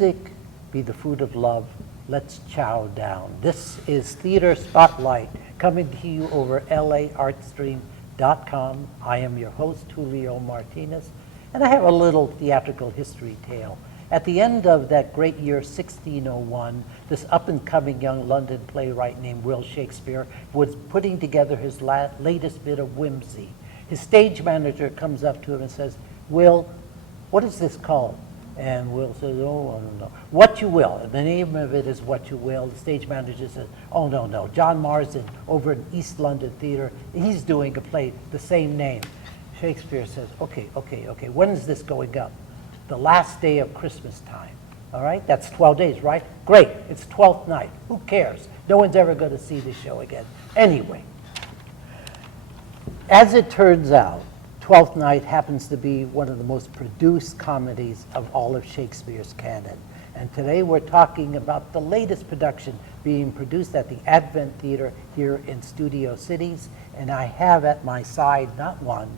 music be the food of love, let's chow down. This is Theater Spotlight, coming to you over laartstream.com. I am your host, Julio Martinez, and I have a little theatrical history tale. At the end of that great year, 1601, this up-and-coming young London playwright named Will Shakespeare was putting together his latest bit of whimsy. His stage manager comes up to him and says, "Will, what is this called?" And Will says, "Oh, I don't know. What You Will." And the name of it is What You Will. The stage manager says, "Oh, no. John Marsden over in East London Theater, he's doing a play, the same name." Shakespeare says, okay. When is this going up? The last day of Christmas time. All right? That's 12 days, right? Great. It's Twelfth Night. Who cares? No one's ever going to see this show again. Anyway, as it turns out, Twelfth Night happens to be one of the most produced comedies of all of Shakespeare's canon. And today we're talking about the latest production being produced at the Advent Theater here in Studio Cities. And I have at my side not one,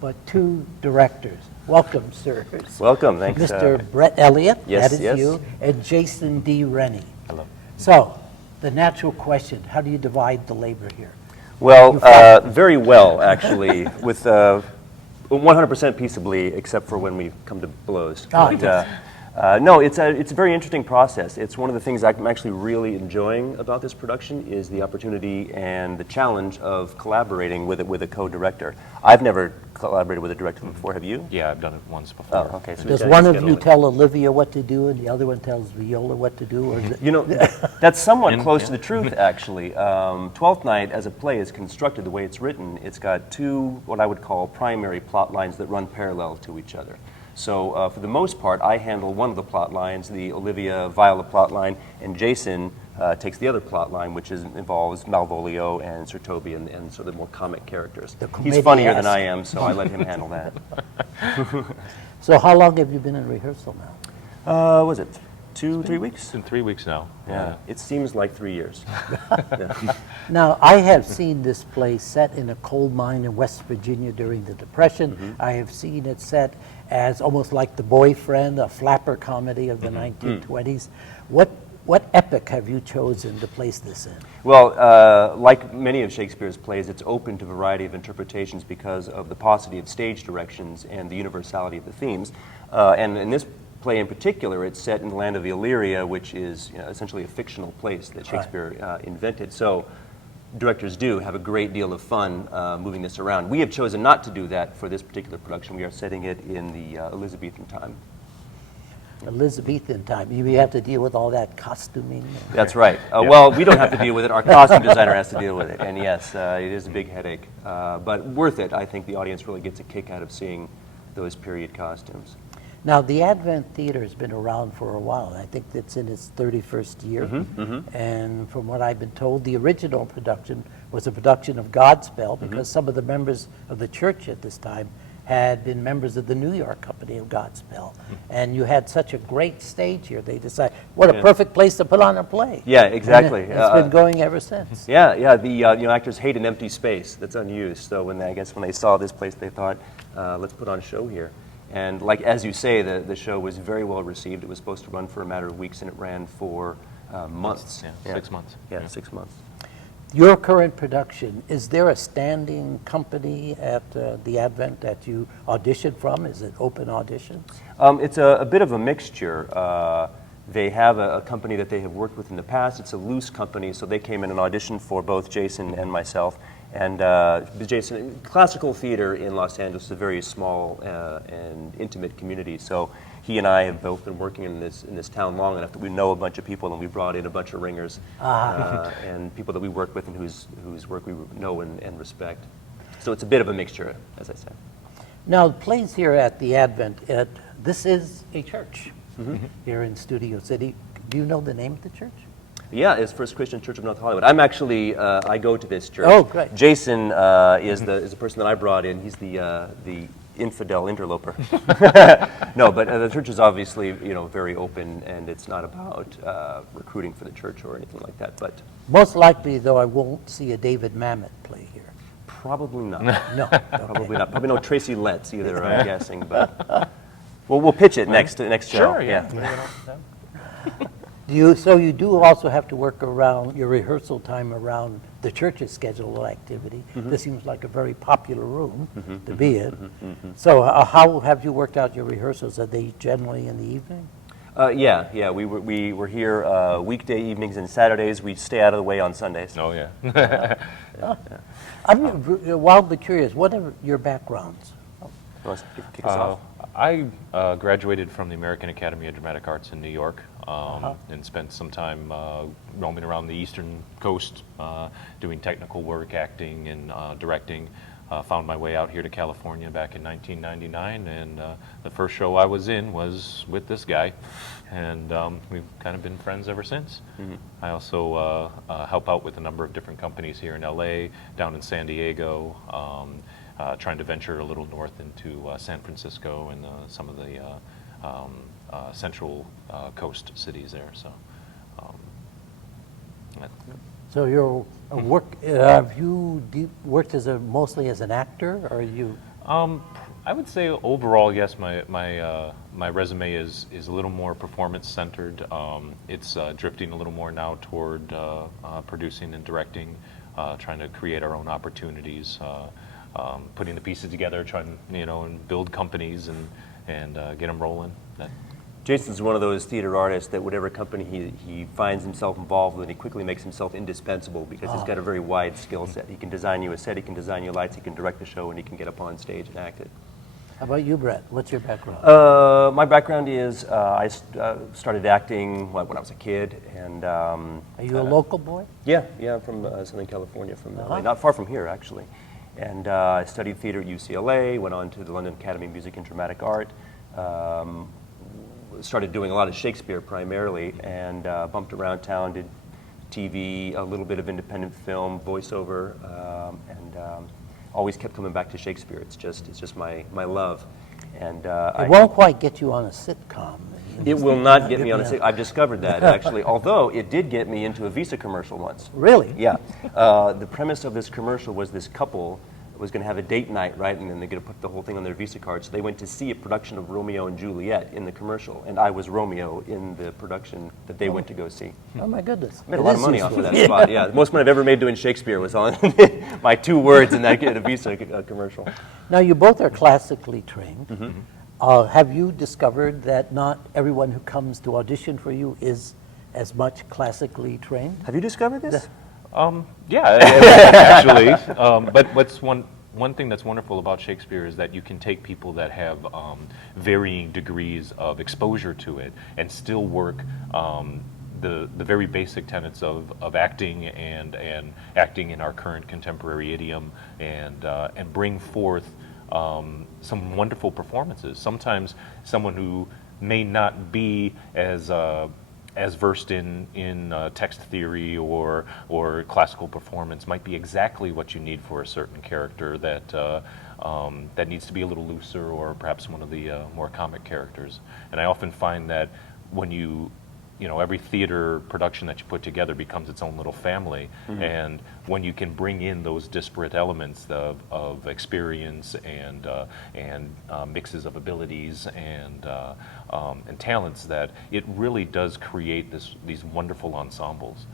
but two directors. Welcome, sirs. Welcome, thanks. Mr. Brett Elliott, yes, that is yes. you, and Jason D. Rennie. Hello. So, the natural question, how do you divide the labor here? Well, very well, actually, with 100% peaceably, except for when we come to blows. Oh, But, no, it's a very interesting process. It's one of the things I'm actually really enjoying about this production is the opportunity and the challenge of collaborating with a co-director. I've never collaborated with a director before. Have you? Yeah, I've done it once before. Oh, okay. So Does one of you tell Olivia what to do and the other one tells Viola what to do? Or is it You know, that's somewhat close to the truth, actually. Twelfth Night, as a play, is constructed the way it's written. It's got two, what I would call, primary plot lines that run parallel to each other. So for the most part, I handle one of the plot lines, the Olivia-Viola plot line, and Jason takes the other plot line, which involves Malvolio and Sirtobi and sort of more comic characters. He's funnier than I am, so I let him handle that. So how long have you been in rehearsal now? Was it 2-3 weeks? It's been 3 weeks now. Yeah, it seems like 3 years. Yeah. Now, I have seen this play set in a coal mine in West Virginia during the Depression. Mm-hmm. I have seen it set as almost like The Boyfriend, a flapper comedy of the 1920s. What epic have you chosen to place this in? Well, like many of Shakespeare's plays, it's open to a variety of interpretations because of the paucity of stage directions and the universality of the themes. And in this play in particular, it's set in the land of Illyria, which is essentially a fictional place that Shakespeare invented. So directors do have a great deal of fun moving this around. We have chosen not to do that for this particular production. We are setting it in the Elizabethan time. Elizabethan time. You have to deal with all that costuming. That's right. Well, we don't have to deal with it. Our costume designer has to deal with it. And yes, it is a big headache. But worth it. I think the audience really gets a kick out of seeing those period costumes. Now, the Advent Theater has been around for a while. I think it's in its 31st year. And from what I've been told, the original production was a production of Godspell because some of the members of the church at this time had been members of the New York company of Godspell. And you had such a great stage here, they decided, what a perfect place to put on a play. Yeah, exactly. And it's been going ever since. Yeah. The actors hate an empty space that's unused. So when they saw this place, they thought, let's put on a show here. And like as you say, the show was very well received. It was supposed to run for a matter of weeks, and it ran for months. Yeah, 6 months. Yeah, 6 months. Your current production, is there a standing company at the Advent that you audition from? Is it open auditions? It's a bit of a mixture. They have a company that they have worked with in the past. It's a loose company, so they came in and auditioned for both Jason and myself. And Jason, classical theater in Los Angeles is a very small and intimate community. So he and I have both been working in this town long enough that we know a bunch of people, and we brought in a bunch of ringers and people that we work with and whose work we know and respect. So it's a bit of a mixture, as I said. Now, plays here at the Advent, this is a church here in Studio City. Do you know the name of the church? Yeah, it's First Christian Church of North Hollywood. I'm actually, I go to this church. Oh, great. Jason is the person that I brought in. He's the infidel interloper. No, but the church is obviously, very open, and it's not about recruiting for the church or anything like that. But most likely, though, I won't see a David Mamet play here. probably not. No. Probably not. Probably no Tracy Letts either, I'm guessing. But we'll pitch it next show. Sure, yeah. So you do also have to work around your rehearsal time around the church's schedule of activity. This seems like a very popular room to be in. So how have you worked out your rehearsals? Are they generally in the evening? Yeah. We were here weekday evenings and Saturdays. We stay out of the way on Sundays. Oh, yeah. I'm wildly curious. What are your backgrounds? You want to kick us off? I graduated from the American Academy of Dramatic Arts in New York and spent some time roaming around the Eastern Coast doing technical work, acting, and directing. Found my way out here to California back in 1999, and the first show I was in was with this guy, and we've kind of been friends ever since. I also help out with a number of different companies here in LA, down in San Diego, trying to venture a little north into San Francisco and some of the central coast cities there. So. So your work, have you worked mostly as an actor, or are you? I would say overall, yes. My resume is a little more performance centered. It's drifting a little more now toward producing and directing, trying to create our own opportunities, putting the pieces together, trying and build companies and get them rolling. Jason's one of those theater artists that whatever company he finds himself involved with, he quickly makes himself indispensable because he's got a very wide skill set. He can design you a set, he can design you lights, he can direct the show, and he can get up on stage and act it. How about you, Brett? What's your background? My background is I started acting when I was a kid, and Are you a local boy? Yeah, I'm from Southern California, from LA, not far from here actually. And I studied theater at UCLA, went on to the London Academy of Music and Dramatic Art. Started doing a lot of Shakespeare primarily, and bumped around town, did TV, a little bit of independent film, voiceover, and always kept coming back to Shakespeare. It's just my love. And It won't quite get you on a sitcom. It will not get me on a sitcom. I've discovered that actually, although it did get me into a Visa commercial once. Really? Yeah. The premise of this commercial was this couple was going to have a date night, right? And then they're going to put the whole thing on their Visa card. So they went to see a production of Romeo and Juliet in the commercial, and I was Romeo in the production that they went to go see. Oh my goodness! I made a lot of money off of that spot. Yeah, the most money I've ever made doing Shakespeare was on my 2 words in that Visa commercial. Now you both are classically trained. Have you discovered that not everyone who comes to audition for you is as much classically trained? Have you discovered this? Yeah, actually. But what's one thing that's wonderful about Shakespeare is that you can take people that have varying degrees of exposure to it and still work the very basic tenets of acting and acting in our current contemporary idiom and bring forth some wonderful performances. Sometimes someone who may not be as versed in text theory or classical performance might be exactly what you need for a certain character that needs to be a little looser, or perhaps one of the more comic characters. And I often find that when every theater production that you put together becomes its own little family, and when you can bring in those disparate elements of experience and mixes of abilities and talents, that it really does create these wonderful ensembles.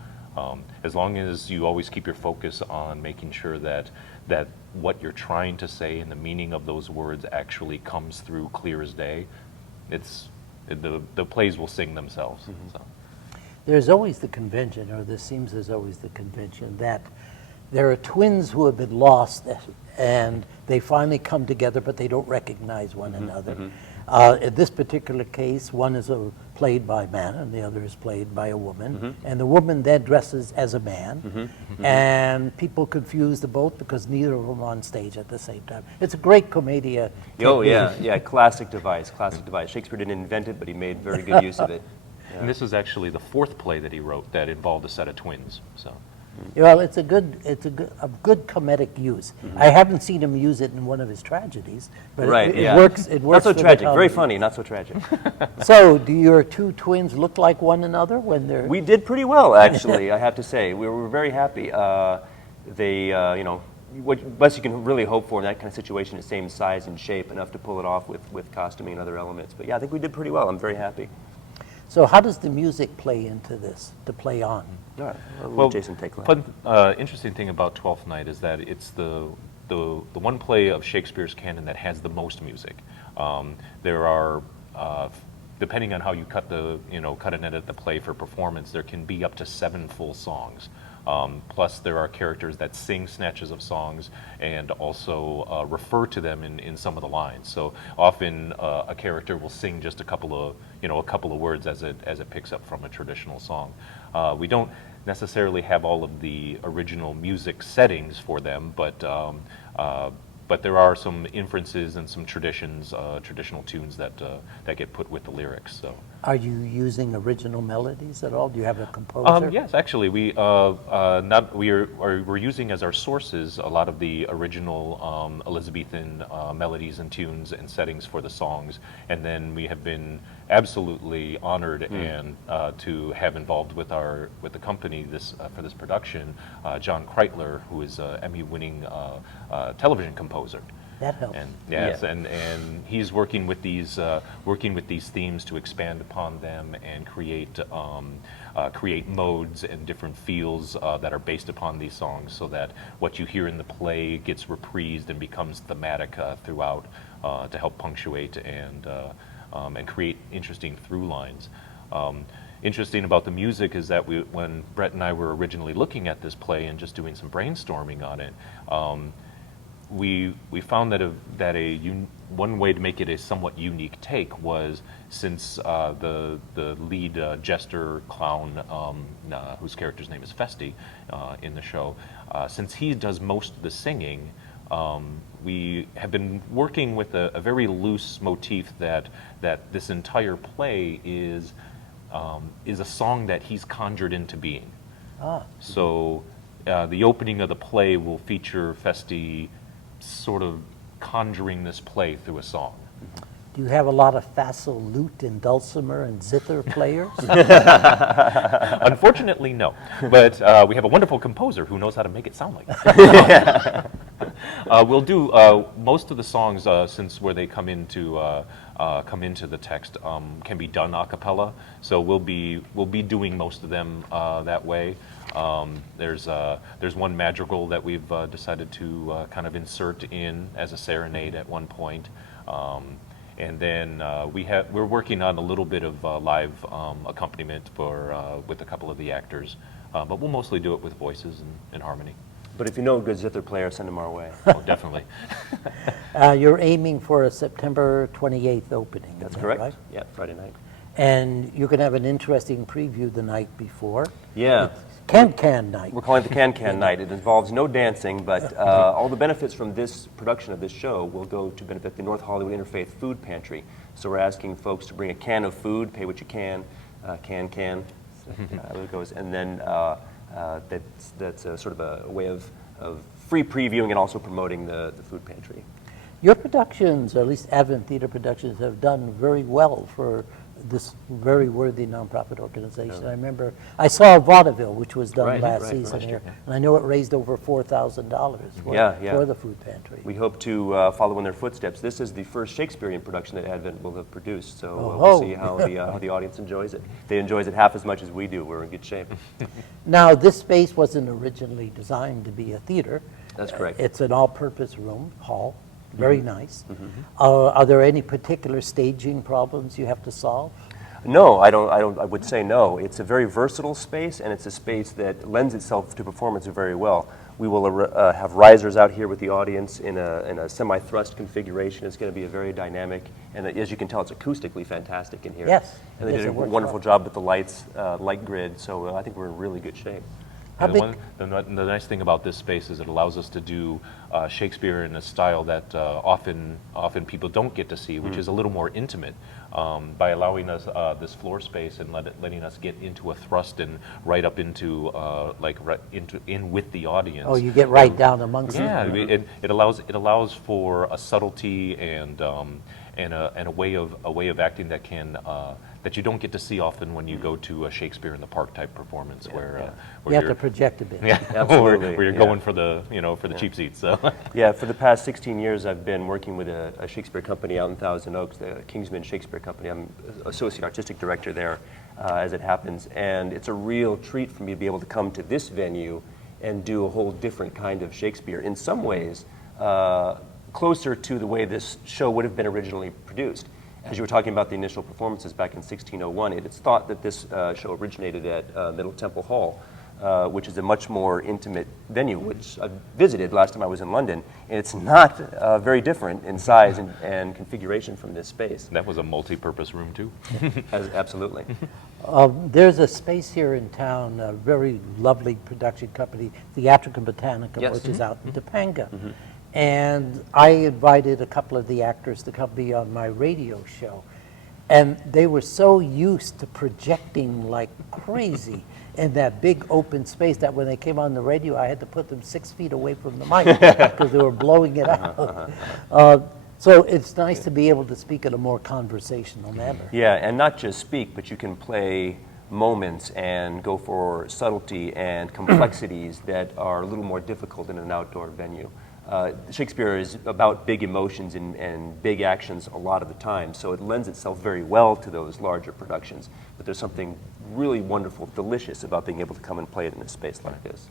As long as you always keep your focus on making sure that what you're trying to say and the meaning of those words actually comes through clear as day, the plays will sing themselves. So. There's always the convention, or there seems there's always the convention, that there are twins who have been lost and they finally come together, but they don't recognize one another. In this particular case, one is played by a man and the other is played by a woman. And the woman then dresses as a man. And people confuse the both because neither of them are on stage at the same time. It's a great commedia. Oh, yeah, classic device. Shakespeare didn't invent it, but he made very good use of it. Yeah. And this is actually the 4th play that he wrote that involved a set of twins. So. Well, it's a good comedic use. I haven't seen him use it in one of his tragedies, but it works. It works. Not so tragic. Very funny. Not so tragic. So, do your 2 twins look like one another when they're? We did pretty well, actually. I have to say, we were very happy. They, what best you can really hope for in that kind of situation is same size and shape, enough to pull it off with costuming and other elements. But yeah, I think we did pretty well. I'm very happy. So how does the music play into this, to play on? All right, well, Jason, take that. One interesting thing about Twelfth Night is that it's the one play of Shakespeare's canon that has the most music. There are, depending on how you cut and edit the play for performance, there can be up to 7 full songs. Plus, there are characters that sing snatches of songs and also refer to them in some of the lines. So often, a character will sing just a couple of words as it picks up from a traditional song. We don't necessarily have all of the original music settings for them, but there are some inferences and some traditions, traditional tunes that get put with the lyrics. So. Are you using original melodies at all? Do you have a composer? Yes, actually, we're using as our sources a lot of the original Elizabethan melodies and tunes and settings for the songs, and then we have been absolutely honored and to have involved with the company for this production, John Kreitler, who is an Emmy-winning television composer. That helps. And yes, and he's working with these themes to expand upon them and create modes and different feels that are based upon these songs, so that what you hear in the play gets reprised and becomes thematic throughout to help punctuate and create interesting through lines. Interesting about the music is that when Brett and I were originally looking at this play and just doing some brainstorming on it. We found that one way to make it a somewhat unique take was, since the lead jester clown, whose character's name is Festi in the show, since he does most of the singing, we have been working with a very loose motif that this entire play is a song that he's conjured into being. So the opening of the play will feature Festi sort of conjuring this play through a song. Do you have a lot of facile, lute, and dulcimer and zither players? Unfortunately, no. But we have a wonderful composer who knows how to make it sound like that. We'll do most of the songs, since where they come into the text, can be done a cappella. So we'll be doing most of them that way. There's one madrigal that we've decided to kind of insert in as a serenade at one point. And then we're working on a little bit of live accompaniment with a couple of the actors, but we'll mostly do it with voices and harmony. But if you know a good zither player, send them our way. Oh, definitely. You're aiming for a September 28th opening. That's is that correct. Right? Yeah, Friday night. And you can have an interesting preview the night before. Yeah. Can night. We're calling it the Can Night. It involves no dancing, but all the benefits from this production of this show will go to benefit the North Hollywood Interfaith Food Pantry. So we're asking folks to bring a can of food, pay what you can, it goes, and then that's a sort of a way of free previewing and also promoting the food pantry. Your productions, or at least Advent Theater Productions, have done very well for this very worthy nonprofit organization. I remember I saw Vaudeville, which was done last season here, and I know it raised over $4,000 for the food pantry. We hope to follow in their footsteps. This is the first Shakespearean production that Advent will have produced, so we'll see how the audience enjoys it. If they enjoys it half as much as we do, we're in good shape. Now, this space wasn't originally designed to be a theater. That's correct. It's an all-purpose room, hall. Very nice. Are there any particular staging problems you have to solve? No, I would say no. It's a very versatile space, and it's a space that lends itself to performance very well. We will have risers out here with the audience in a semi-thrust configuration. It's going to be a very dynamic, and as you can tell, it's acoustically fantastic in here. Yes. And they did a wonderful job with the lights, light grid, so I think we're in really good shape. The nice thing about this space is it allows us to do Shakespeare in a style that often people don't get to see, which is a little more intimate. By allowing us this floor space and letting us get into a thrust and right up into in with the audience. Oh, you get right down amongst them. Yeah, it allows for a subtlety and a way of acting that can that you don't get to see often when you go to a Shakespeare in the Park type performance where you have to project a bit. Yeah, absolutely. where you're going for the cheap seats. So. Yeah, for the past 16 years, I've been working with a Shakespeare company out in Thousand Oaks, the Kingsman Shakespeare Company. I'm associate artistic director there. as it happens. And it's a real treat for me to be able to come to this venue and do a whole different kind of Shakespeare. In some ways, closer to the way this show would have been originally produced. As you were talking about the initial performances back in 1601, it's thought that this show originated at Middle Temple Hall, which is a much more intimate venue, which I visited last time I was in London, and it's not very different in size and configuration from this space. That was a multi-purpose room too. Absolutely. There's a space here in town, a very lovely production company, Theatrica Botanica, Yes. which is out in Topanga. And I invited a couple of the actors to come be on my radio show. And they were so used to projecting like crazy in that big open space that when they came on the radio, I had to put them 6 feet away from the mic because they were blowing it out. So it's nice to be able to speak in a more conversational manner. Yeah, and not just speak, but you can play moments and go for subtlety and complexities that are a little more difficult in an outdoor venue. Shakespeare is about big emotions and big actions a lot of the time, so it lends itself very well to those larger productions. But there's something really wonderful, delicious about being able to come and play it in a space like this.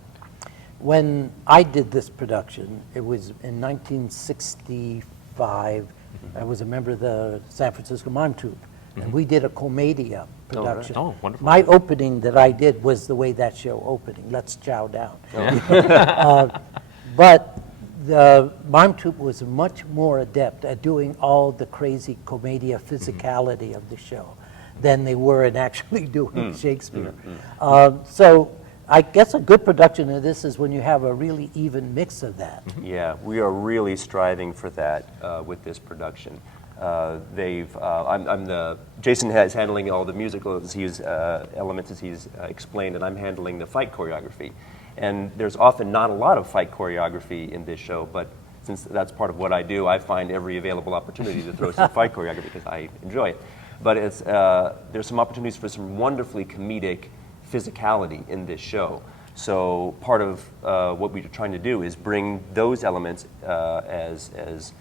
When I did this production, it was in 1965. I was a member of the San Francisco Mime Troupe, and we did a comedia production. Oh, wonderful. My opening that I did was the way that show opening, Let's Chow Down. But the Mime Troupe was much more adept at doing all the crazy commedia physicality of the show than they were in actually doing Shakespeare. So I guess a good production of this is when you have a really even mix of that. Yeah, we are really striving for that with this production. Jason is handling all the musical elements as he's explained, and I'm handling the fight choreography. And there's often not a lot of fight choreography in this show, but since that's part of what I do, I find every available opportunity to throw some fight choreography because I enjoy it. But there's some opportunities for some wonderfully comedic physicality in this show. So part of what we're trying to do is bring those elements as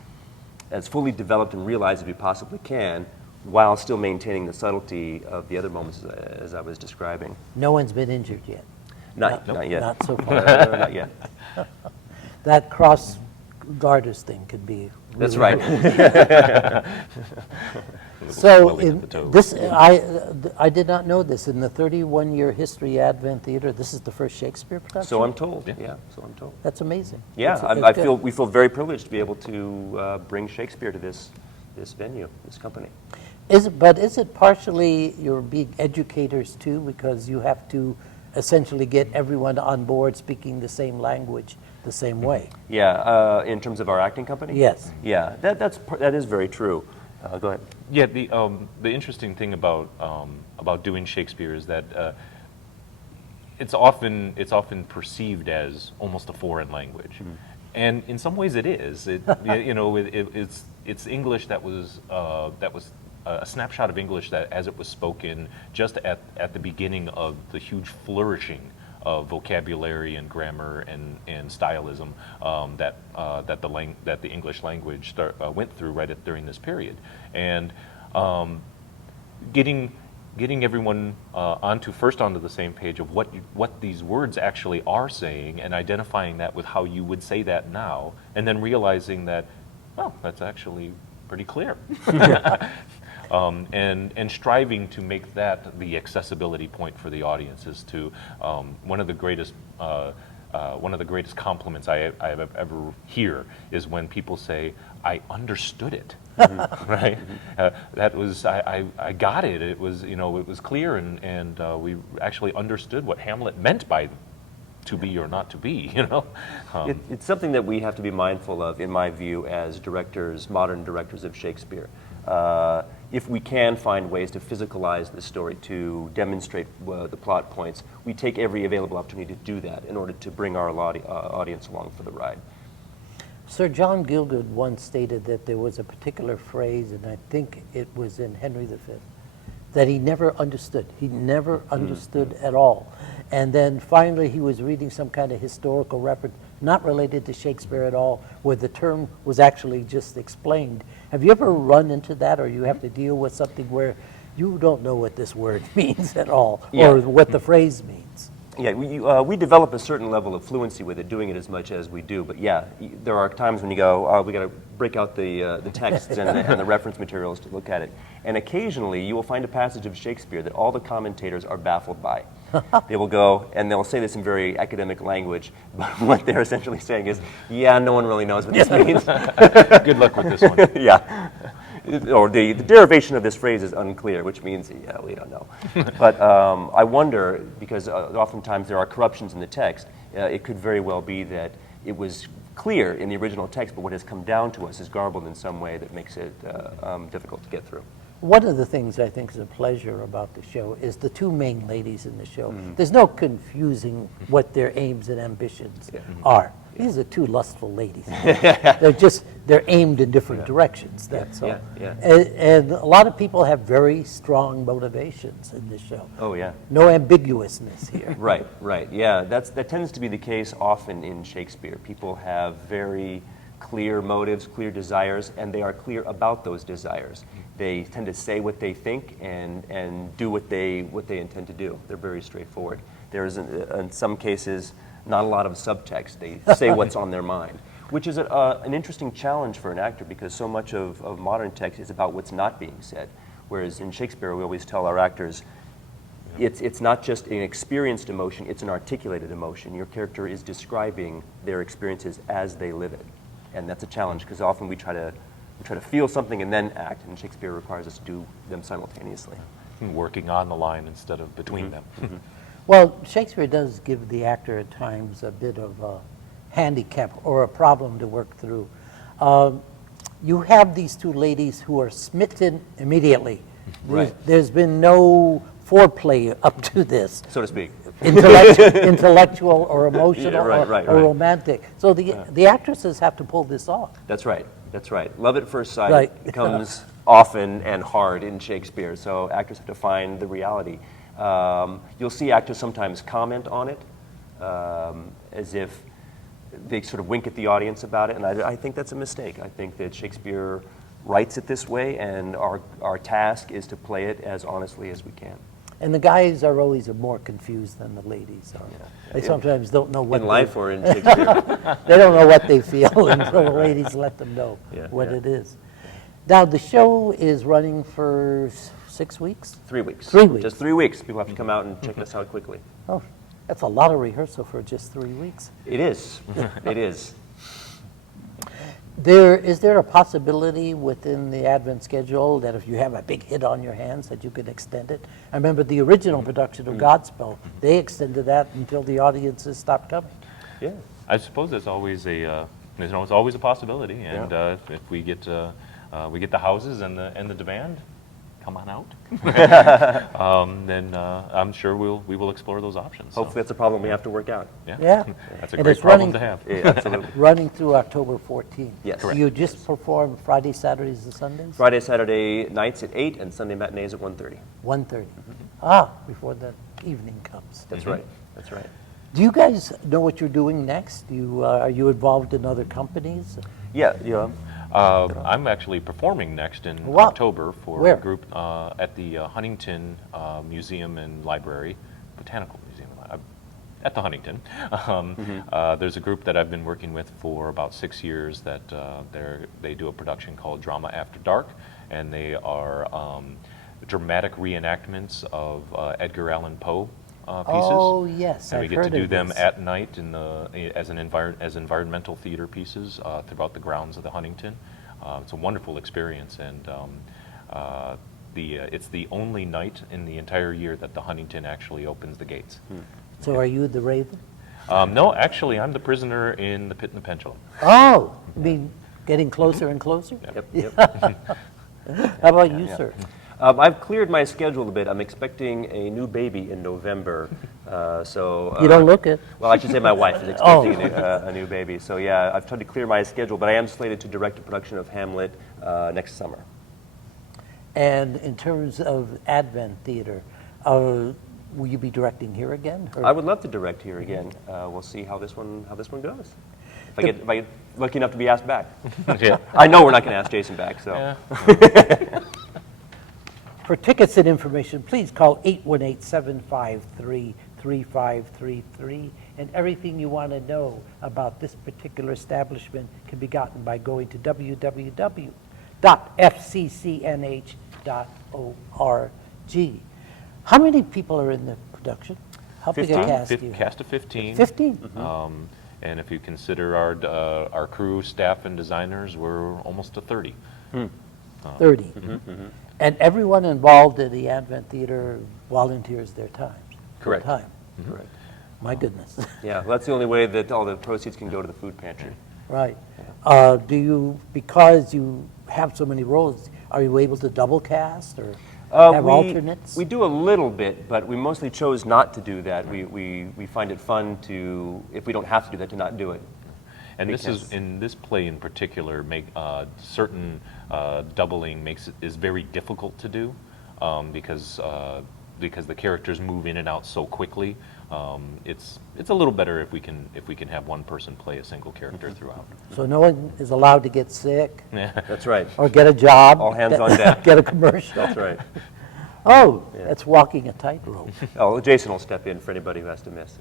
fully developed and realized as we possibly can, while still maintaining the subtlety of the other moments as I was describing. No one's been injured yet. Not yet. Not so far. Not yet. That cross garters thing could be. That's really right. So Swelling in at the toes. this, I did not know this. In the 31-year history Advent Theater, this is the first Shakespeare production? So I'm told. Yeah. Yeah. So I'm told. That's amazing. Yeah. It's good. We feel very privileged to be able to bring Shakespeare to this venue, this company. Is it partially you're being educators too, because you have to essentially get everyone on board speaking the same language the same way? Yeah. In terms of our acting company. Yes. Yeah. That is very true. Go ahead. Yeah, the interesting thing about doing Shakespeare is that it's often perceived as almost a foreign language, and in some ways it is. It's English that was a snapshot of English that as it was spoken just at the beginning of the huge flourishing of vocabulary and grammar and stylism that the English language went through during this period, and getting everyone onto the same page of what these words actually are saying, and identifying that with how you would say that now, and then realizing that, well, that's actually pretty clear. And striving to make that the accessibility point for the audience is to one of the greatest compliments I have ever hear is when people say, "I understood it." Right? That was I got it. It was it was clear, and we actually understood what Hamlet meant by to be or not to be. It's something that we have to be mindful of, in my view, as directors, modern directors of Shakespeare. If we can find ways to physicalize the story, to demonstrate the plot points, we take every available opportunity to do that in order to bring our audience along for the ride. Sir John Gielgud once stated that there was a particular phrase, and I think it was in Henry V, that he never understood. He never understood at all. And then finally he was reading some kind of historical record, not related to Shakespeare at all, where the term was actually just explained. Have you ever run into that, or you have to deal with something where you don't know what this word means at all, Yeah. or what the phrase means. Yeah, we develop a certain level of fluency with it, doing it as much as we do. But yeah, there are times when you go, oh, we got to break out the texts and the reference materials to look at it. And occasionally, you will find a passage of Shakespeare that all the commentators are baffled by. They will go, and they'll say this in very academic language, but what they're essentially saying is, yeah, no one really knows what this means. Good luck with this one. Yeah. Or the derivation of this phrase is unclear, which means, yeah, we don't know. But I wonder, because oftentimes there are corruptions in the text, it could very well be that it was clear in the original text, but what has come down to us is garbled in some way that makes it difficult to get through. One of the things I think is a pleasure about the show is the two main ladies in the show. There's no confusing what their aims and ambitions are. These are two lustful ladies. They're aimed in different directions, that's all. Yeah. And a lot of people have very strong motivations in this show. Oh, yeah. No ambiguousness here. Right. Yeah, that tends to be the case often in Shakespeare. People have very clear motives, clear desires, and they are clear about those desires. They tend to say what they think and do what they intend to do. They're very straightforward. There is, in some cases, not a lot of subtext. They say what's on their mind, which is an interesting challenge for an actor, because so much of modern text is about what's not being said. Whereas in Shakespeare, we always tell our actors, it's not just an experienced emotion, it's an articulated emotion. Your character is describing their experiences as they live it. And that's a challenge, because often we try to feel something and then act, and Shakespeare requires us to do them simultaneously. Working on the line instead of between them. Well, Shakespeare does give the actor at times a bit of a handicap or a problem to work through. You have these two ladies who are smitten immediately. Right. There's been no foreplay up to this. So to speak. Intellectual or emotional right. or romantic. So the actresses have to pull this off. That's right. Love at first sight Right. comes often and hard in Shakespeare, so actors have to find the reality. You'll see actors sometimes comment on it as if they sort of wink at the audience about it, and I think that's a mistake. I think that Shakespeare writes it this way, and our task is to play it as honestly as we can. And the guys are always more confused than the ladies are. Yeah. They sometimes don't know what In life or in Shakespeare? they don't know what they feel until the ladies let them know what it is. Now the show is running for 6 weeks? 3 weeks. 3 weeks. Just 3 weeks. People have to come out and check us out quickly. Oh, that's a lot of rehearsal for just 3 weeks. It is. It is. Is there a possibility within the Advent schedule that if you have a big hit on your hands that you could extend it? I remember the original production of Godspell, they extended that until the audiences stopped coming. Yeah. I suppose there's always a possibility, and if we get the houses and the demand, come on out. Then I'm sure we will explore those options. So. Hopefully that's a problem we have to work out. Yeah. That's a And great it's problem running- to have. Yeah, absolutely. Running through October 14th. Yes. Do you just perform Friday, Saturdays, and Sundays? Friday, Saturday nights at 8 and Sunday matinees at 1:30. 1:30. Ah, before the evening comes. That's right. That's right. Do you guys know what you're doing next? Are you involved in other companies? Yeah. I'm actually performing next in Wow. October for Where? a group at the Huntington Museum and Library, Botanical Museum, at the Huntington. There's a group that I've been working with for about 6 years that they do a production called Drama After Dark, and they are dramatic reenactments of Edgar Allan Poe pieces. Oh, yes, And we I've get to heard do of them this. at night as environmental theater pieces throughout the grounds of the Huntington. It's a wonderful experience, and it's the only night in the entire year that the Huntington actually opens the gates. So are you the Raven? No, actually, I'm the prisoner in the pit and the pendulum. Oh, I mean, getting closer and closer? Yep. How about you, sir? I've cleared my schedule a bit. I'm expecting a new baby in November, so... You don't look it. Well, I should say my wife is expecting a new baby. So yeah, I've tried to clear my schedule, but I am slated to direct a production of Hamlet next summer. And in terms of Advent theater, will you be directing here again? Or- I would love to direct here again. We'll see how this one goes. If I get lucky enough to be asked back. Yeah. I know we're not going to ask Jason back, so... Yeah. For tickets and information, please call 818-753-3533, and everything you want to know about this particular establishment can be gotten by going to www.fccnh.org. How many people are in the production? How big a 15, cast do you have? cast of 15. 15? And if you consider our crew, staff, and designers, we're almost to 30. 30. And everyone involved in the Advent Theater volunteers their time. Correct. Full time. Correct. My goodness. Yeah, well, that's the only way that all the proceeds can go to the food pantry. Right. Do you, because you have so many roles, are you able to double cast or have alternates? We do a little bit, but we mostly chose not to do that. We find it fun to, if we don't have to do that, to not do it. And this is, in this play in particular, certain doubling is very difficult to do because the characters move in and out so quickly. It's a little better if we can have one person play a single character throughout. So no one is allowed to get sick That's right. or get a job. All hands on deck. Get a commercial. That's right. Oh, that's walking a tightrope. Oh, Jason will step in for anybody who has to miss.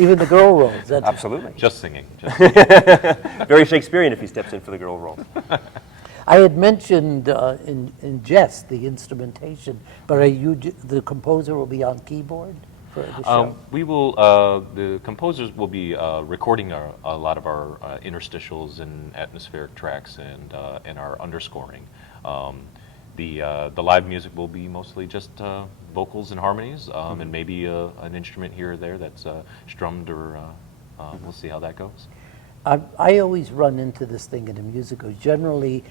Even the girl roles. That's Absolutely. Just singing. Very Shakespearean if he steps in for the girl role. I had mentioned in jest the instrumentation, but are you the composer will be on keyboard for the show? We will. The composers will be recording a lot of our interstitials and atmospheric tracks and our underscoring. The live music will be mostly just vocals and harmonies, and maybe an instrument here or there that's strummed, or we'll see how that goes. I always run into this thing in a musical. Generally,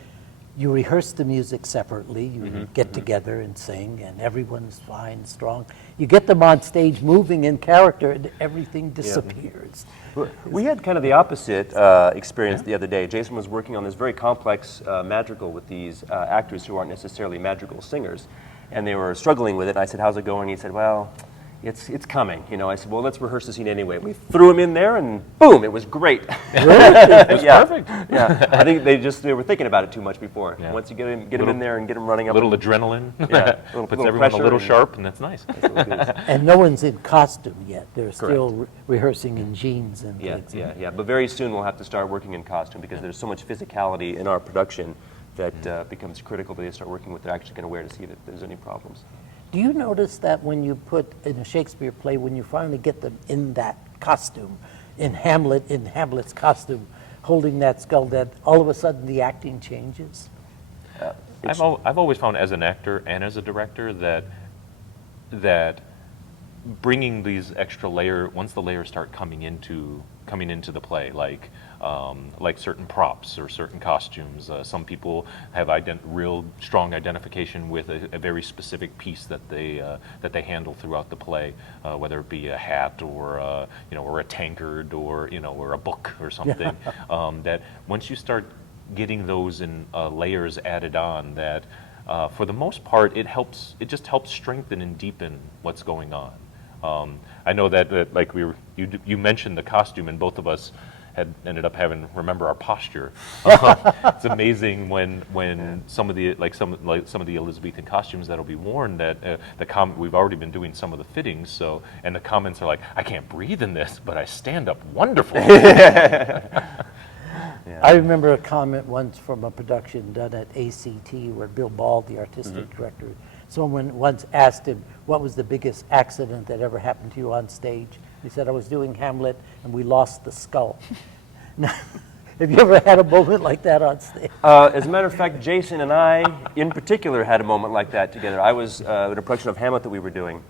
you rehearse the music separately. You get together and sing, and everyone's fine, strong. You get them on stage moving in character, and everything disappears. We had kind of the opposite experience the other day. Jason was working on this very complex madrigal with these actors who aren't necessarily madrigal singers, and they were struggling with it. And I said, "How's it going?" He said, "Well, it's coming." You know, I said, "Well, let's rehearse the scene anyway." We threw him in there, and boom, it was great. It was perfect. Yeah, I think they were thinking about it too much before. Yeah. Once you get him in there and get him running A up, little adrenaline. little Puts everyone a pressure little and- sharp, and that's nice. And no one's in costume yet. They're still rehearsing in jeans and things. Yeah. But very soon we'll have to start working in costume because there's so much physicality in our production that becomes critical that they start working what they're actually going to wear to see that there's any problems. Do you notice that when you put in a Shakespeare play, when you finally get them in that costume, in Hamlet's costume, holding that skull, that all of a sudden the acting changes? I've always found as an actor and as a director that bringing these extra once the layers start coming into the play, like certain props or certain costumes. Some people have real strong identification with a very specific piece that they handle throughout the play, whether it be a hat or or a tankard or a book or something. That once you start getting those in layers added on, that for the most part it just helps strengthen and deepen what's going on. I know that like you mentioned the costume, and both of us had ended up remember our posture. It's amazing when some of the Elizabethan costumes that'll be worn, that we've already been doing some of the fittings, and the comments are like, "I can't breathe in this, but I stand up wonderful." I remember a comment once from a production done at ACT where Bill Ball, the artistic director, someone once asked him, what was the biggest accident that ever happened to you on stage? He said, "I was doing Hamlet and we lost the skull." Now, have you ever had a moment like that on stage? As a matter of fact, Jason and I, in particular, had a moment like that together. I was in a production of Hamlet that we were doing.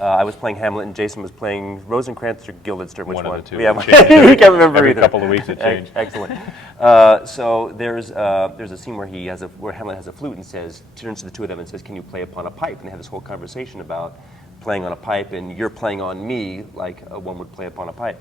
I was playing Hamlet, and Jason was playing Rosencrantz or Guildenstern. Which One of the two. Yeah, It changed we can't remember every either. couple of weeks it changed. Excellent. So there's a scene where where Hamlet has a flute and turns to the two of them and says, "Can you play upon a pipe?" And they have this whole conversation about playing on a pipe, and you're playing on me like one would play upon a pipe.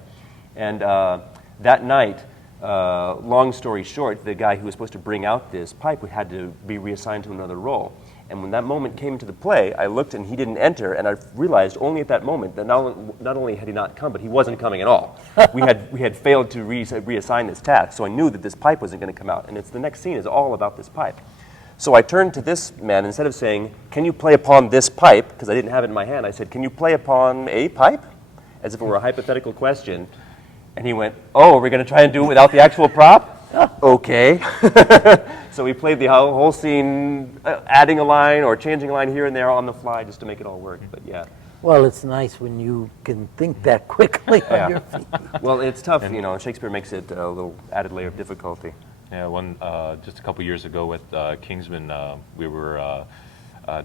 And that night, long story short, the guy who was supposed to bring out this pipe had to be reassigned to another role. And when that moment came to the play, I looked and he didn't enter, and I realized only at that moment that not only had he not come, but he wasn't coming at all. We had failed to reassign this task, so I knew that this pipe wasn't going to come out. And the next scene is all about this pipe. So I turned to this man, instead of saying, can you play upon this pipe, because I didn't have it in my hand, I said, can you play upon a pipe? As if it were a hypothetical question. And he went, oh, are we going to try and do it without the actual prop? Okay. So we played the whole scene, adding a line or changing a line here and there on the fly just to make it all work. But yeah. Well, it's nice when you can think that quickly on your feet. Well, it's tough, you know. Shakespeare makes it a little added layer of difficulty. Yeah, just a couple years ago with Kingsman, we were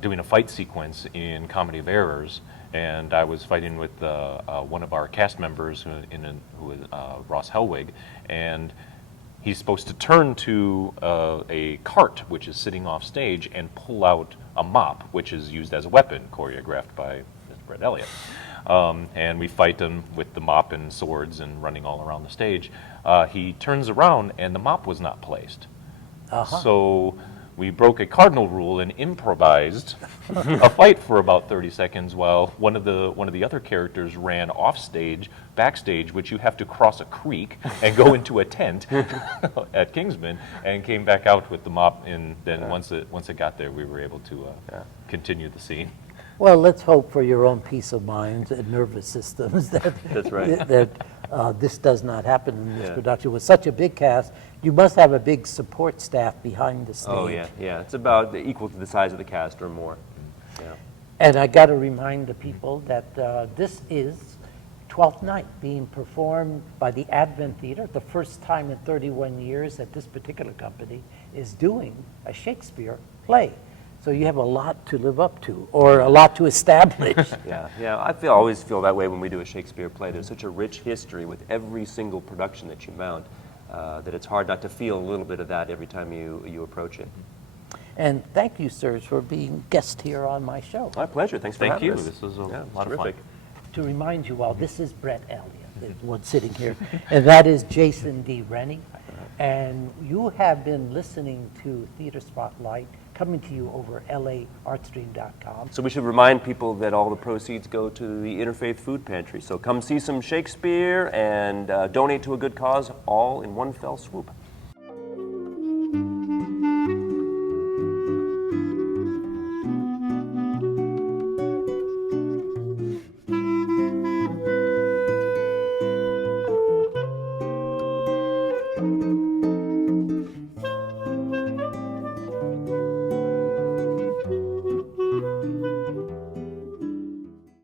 doing a fight sequence in Comedy of Errors, and I was fighting with one of our cast members, who is Ross Helwig, and he's supposed to turn to a cart, which is sitting off stage, and pull out a mop, which is used as a weapon, choreographed by Mr. Brett Elliott. And we fight him with the mop and swords and running all around the stage. He turns around, and the mop was not placed. So we broke a cardinal rule and improvised a fight for about 30 seconds while one of the other characters ran off stage, backstage, which you have to cross a creek and go into a tent at Kingsman, and came back out with the mop. And then once it got there, we were able to continue the scene. Well, let's hope for your own peace of mind and nervous systems that That's right. that this does not happen in this production. With such a big cast, you must have a big support staff behind the stage. Oh, yeah. It's about equal to the size of the cast or more. Yeah. And I got to remind the people that this is Twelfth Night, being performed by the Advent Theater, the first time in 31 years that this particular company is doing a Shakespeare play. So you have a lot to live up to, or a lot to establish. Yeah. I always feel that way when we do a Shakespeare play. There's such a rich history with every single production that you mount that it's hard not to feel a little bit of that every time you approach it. And thank you, sirs, for being guest here on my show. My pleasure. Thanks for having us. This was a lot of terrific. fun. To remind you all, this is Brett Elliott, the one sitting here, and that is Jason D. Rennie. And you have been listening to Theater Spotlight, coming to you over laartstream.com. So we should remind people that all the proceeds go to the Interfaith Food Pantry. So come see some Shakespeare and donate to a good cause, all in one fell swoop.